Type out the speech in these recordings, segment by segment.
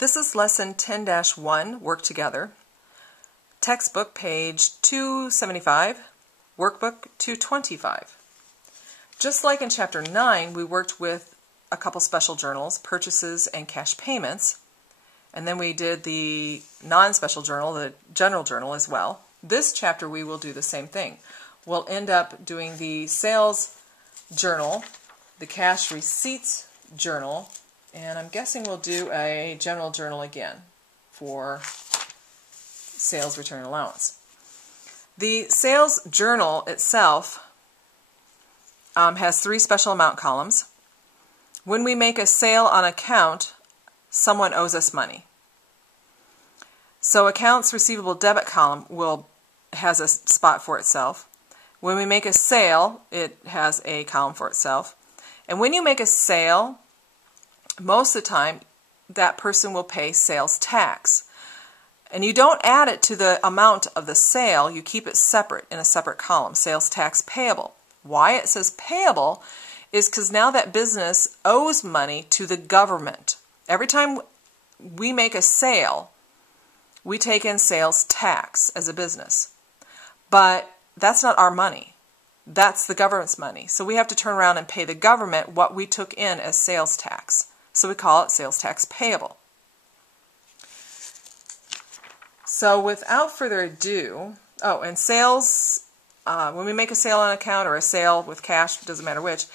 This is lesson 10-1, Work Together. Textbook page 275, workbook 225. Just like in chapter 9, we worked with a couple special journals, purchases and cash payments, and then we did the non-special journal, the general journal as well. This chapter we will do the same thing. We'll end up doing the sales journal, the cash receipts journal, and I'm guessing we'll do a general journal again for sales return allowance. The sales journal itself has 3 special amount columns. When we make a sale on account, someone owes us money. So accounts receivable debit column has a spot for itself. When we make a sale, it has a column for itself. And when you make a sale, most of the time, that person will pay sales tax. And you don't add it to the amount of the sale, you keep it separate in a separate column, sales tax payable. Why it says payable is because now that business owes money to the government. Every time we make a sale, we take in sales tax as a business. But that's not our money. That's the government's money. So we have to turn around and pay the government what we took in as sales tax. So we call it sales tax payable. So without further ado, and sales, when we make a sale on account or a sale with cash, it doesn't matter which,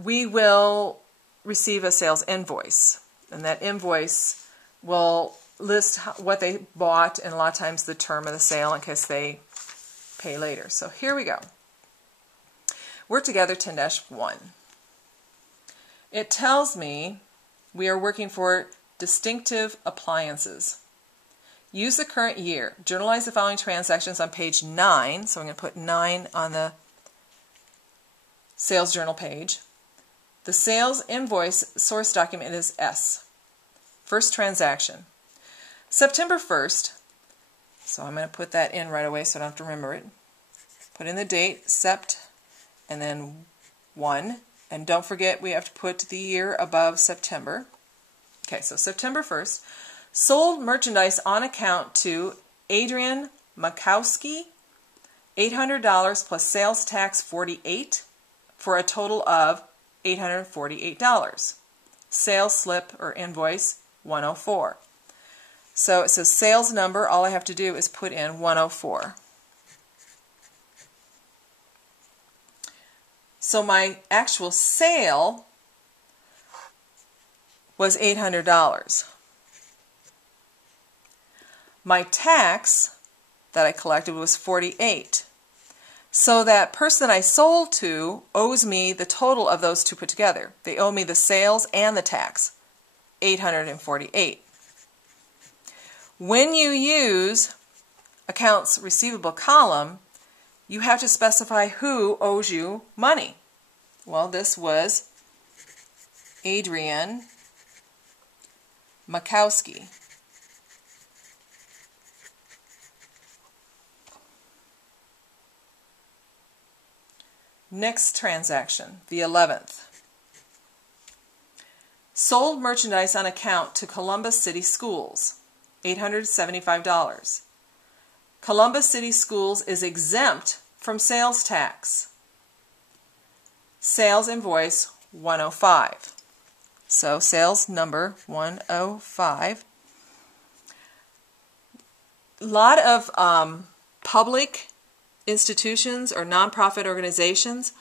we will receive a sales invoice. And that invoice will list what they bought and a lot of times the term of the sale in case they pay later. So here we go. Work Together 10-1. It tells me we are working for distinctive appliances. Use the current year. Journalize the following transactions on page 9. So I'm going to put 9 on the sales journal page. The sales invoice source document is S. First transaction. September 1st. So I'm going to put that in right away so I don't have to remember it. Put in the date, Sept, and then 1. And don't forget we have to put the year above September. Okay, so September 1st. Sold merchandise on account to Adrian Makowski, $800 plus sales tax $48 for a total of $848. Sales slip or invoice 104. So it says sales number, all I have to do is put in 104. So my actual sale was $800. My tax that I collected was $48. So that person I sold to owes me the total of those two put together. They owe me the sales and the tax, $848. When you use accounts receivable column, you have to specify who owes you money. Well, this was Adrian Makowski. Next transaction, the 11th. Sold merchandise on account to Columbus City Schools, $875. Columbus City Schools is exempt from sales tax. Sales invoice 105. So sales number 105. A lot of public institutions or nonprofit organizations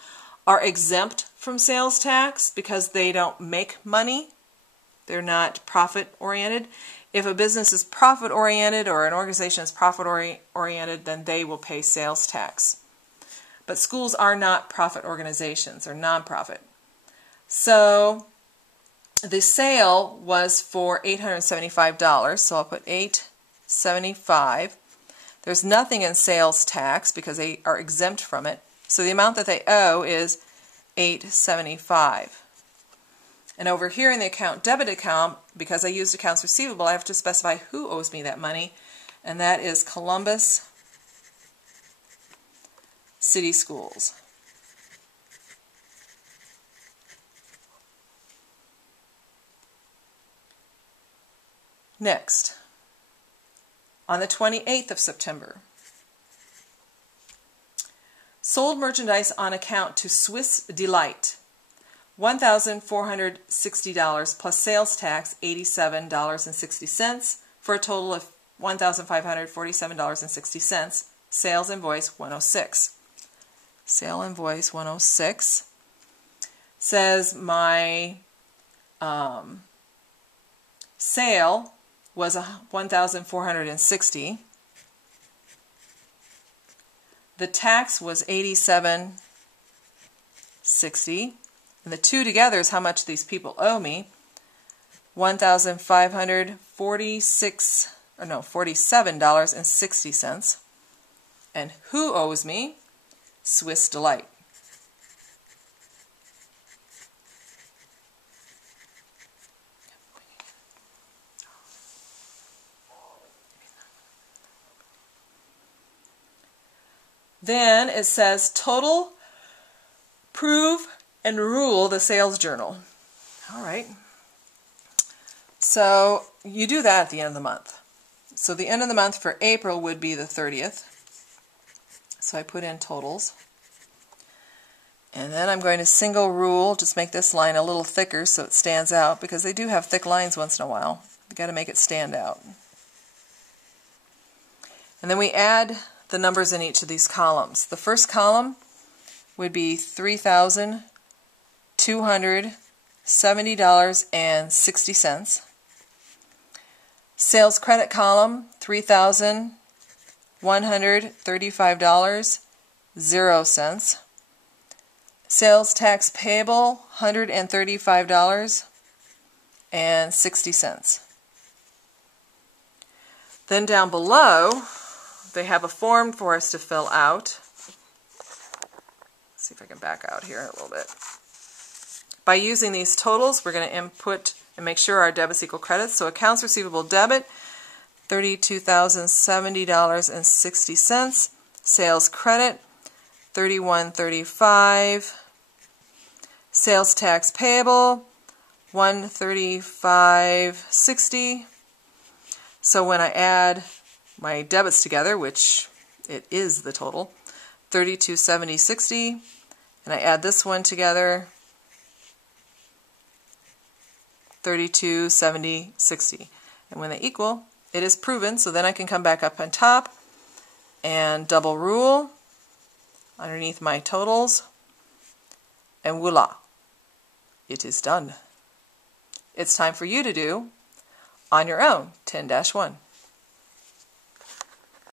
are exempt from sales tax because they don't make money. They're not profit-oriented. If a business is profit-oriented or an organization is profit-oriented, then they will pay sales tax. But schools are not profit organizations or nonprofit. So the sale was for $875, so I'll put $875. There's nothing in sales tax because they are exempt from it. So the amount that they owe is $875. And over here in the account debit account, because I used accounts receivable, I have to specify who owes me that money, and that is Columbus City Schools. Next, on the 28th of September, sold merchandise on account to Swiss Delight, $1,460 plus sales tax, $87.60, for a total of $1,547.60. Sales invoice 106. Sale invoice 106 says my sale was $1,460. The tax was $87.60. And the two together is how much these people owe me. $47.60. And who owes me? Swiss Delight. Then it says total, prove, and rule the sales journal. All right. So you do that at the end of the month. So the end of the month for April would be the 30th. So I put in totals. And then I'm going to single rule, just make this line a little thicker so it stands out, because they do have thick lines once in a while. You've got to make it stand out. And then we add the numbers in each of these columns. The first column would be $3,270.60. Sales credit column, $3,135.00. Sales tax payable, $135.60. Then down below, they have a form for us to fill out. Let's see if I can back out here a little bit. By using these totals, we're going to input and make sure our debits equal credits. So accounts receivable debit, $32,070.60. Sales credit, $31.35. Sales tax payable, $135.60. So when I add my debits together, which it is the total, $32.70.60, and I add this one together, $32.70.60. And when they equal, it is proven, so then I can come back up on top and double rule underneath my totals, and voila, it is done. It's time for you to do on your own 10-1.